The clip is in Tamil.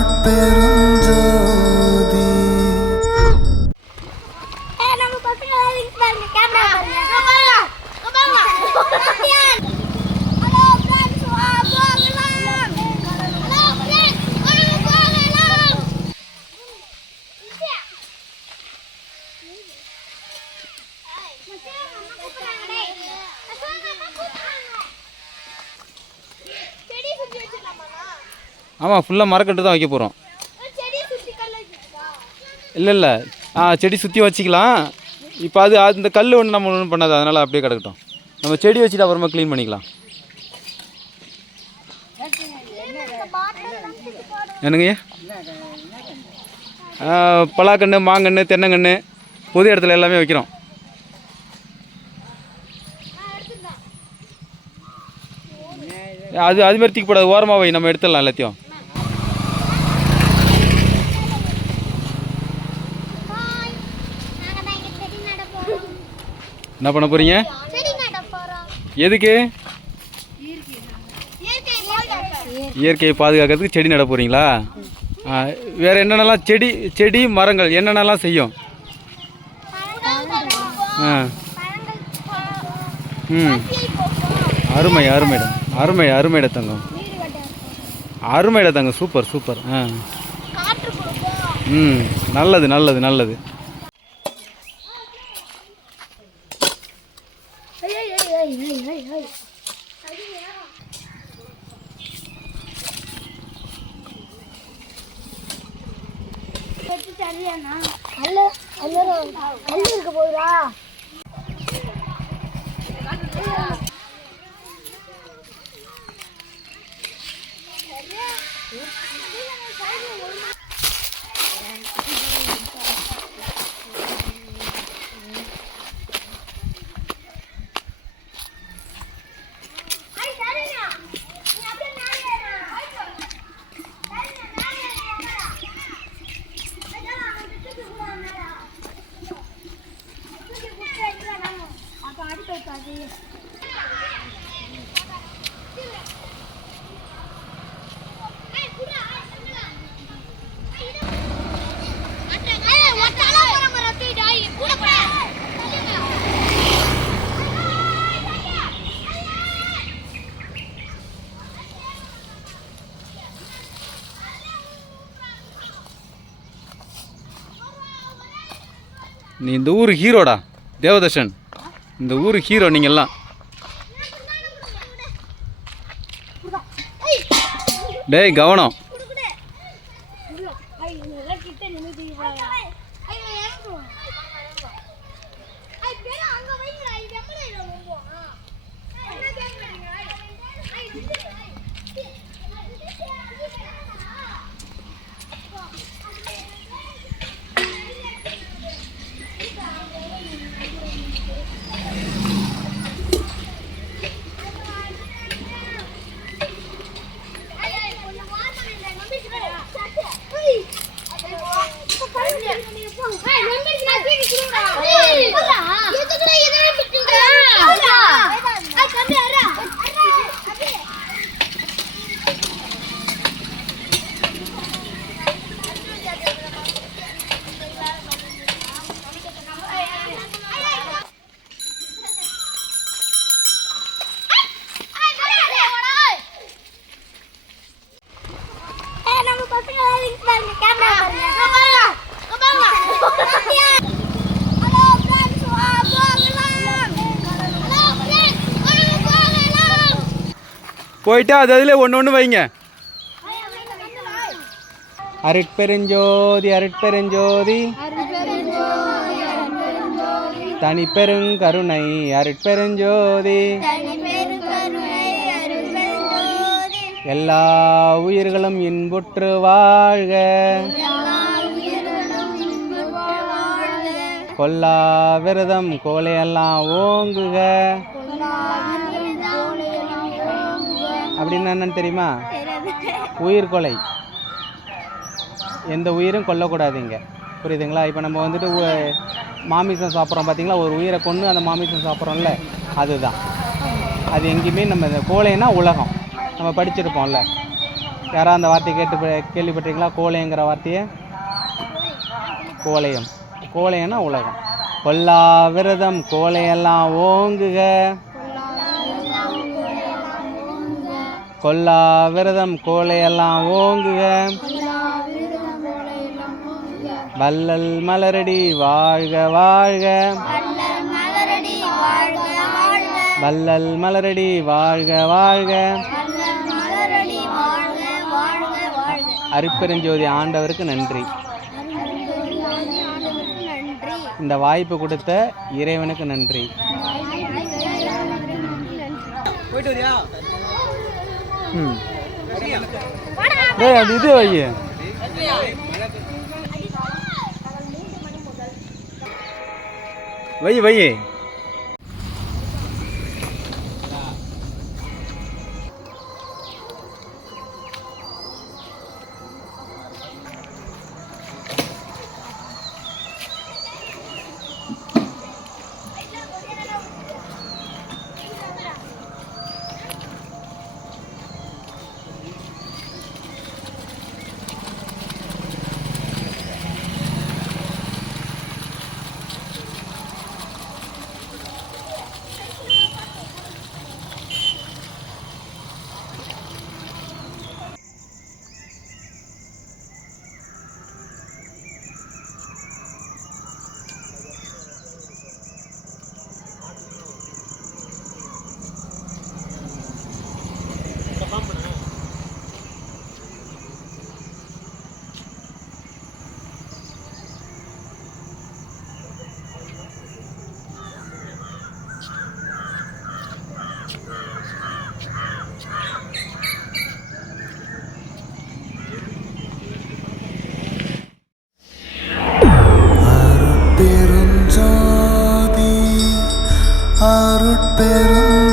அருட்பெருஞ்சோதி. ஆமாம், ஃபுல்லாக மரக்கட்டு தான் வைக்க போகிறோம். இல்லை செடி சுற்றி வச்சுக்கலாம். இப்போ அது இந்த கல் ஒன்று நம்ம ஒன்றும் பண்ணாது, அதனால் அப்படியே கிடக்கட்டும். நம்ம செடி வச்சுட்டு அப்புறமா க்ளீன் பண்ணிக்கலாம். என்னங்கய்யா? பலாக்கன்று, மாங்கன்று, தென்னங்கன்று பொது இடத்துல எல்லாமே வைக்கிறோம். அது மாதிரி தூக்கப்படாது, ஓரமாக வை, நம்ம எடுத்துடலாம் எல்லாத்தையும். என்ன பண்ண போகிறீங்க? எதுக்கு? இயற்கையை பாதுகாக்கிறதுக்கு செடி நட போகிறீங்களா? வேறு என்னென்னலாம் செடி மரங்கள் என்னென்னலாம் செய்யும்? அருமையிட தங்கம், அருமையிட தங்கம், சூப்பர். நல்லது. இருக்க போகுதா? நீ இந்த ஊர் ஹீரோடா தேவதர்ஷன், இந்த ஊர் ஹீரோ நீங்கள்லாம். டேய் கவனம். போயிட்டா அது அதில் ஒன்று வைங்க. அருட்பெருஞ்சோதி தனிப்பெருங்கருணை அருட்பெருஞ்சோதி எல்லா உயிர்களும் இன்புற்று வாழ்க, கொல்லா விரதம் கோலையெல்லாம் ஓங்குக. அப்படின்னு என்னன்னு தெரியுமா? உயிர் கொலை, எந்த உயிரும் கொல்லக்கூடாதுங்க, புரியுதுங்களா? இப்போ நம்ம வந்துட்டு மாமிசம் சாப்பிட்றோம் பார்த்தீங்களா, ஒரு உயிரை கொண்டு அந்த மாமிசம் சாப்பிட்றோம்ல, அதுதான். அது எங்கேயுமே நம்ம கோலைன்னா உலகம், நம்ம படிச்சிருப்போம்ல, யாராவது அந்த வார்த்தையை கேள்விப்பட்டிருக்கீங்களா? கோலைங்கிற வார்த்தையை. கோலையம், கோலையன்னா உலகம். கொல்லா விரதம் கோலையெல்லாம் ஓங்குக, கொல்லா விரதம் கோலையெல்லாம் ஓங்குக, வள்ளல் மலரடி வாழ்க வாழ்க, வள்ளல் மலரடி வாழ்க வாழ்க. அருட்பெருஞ்சோதி ஆண்டவருக்கு நன்றி. இந்த வாய்ப்பு கொடுத்த இறைவனுக்கு நன்றி. அது இது வை வை வை. அருட்பெருஞ்சோதி, அருட்பெருஞ்சோதி.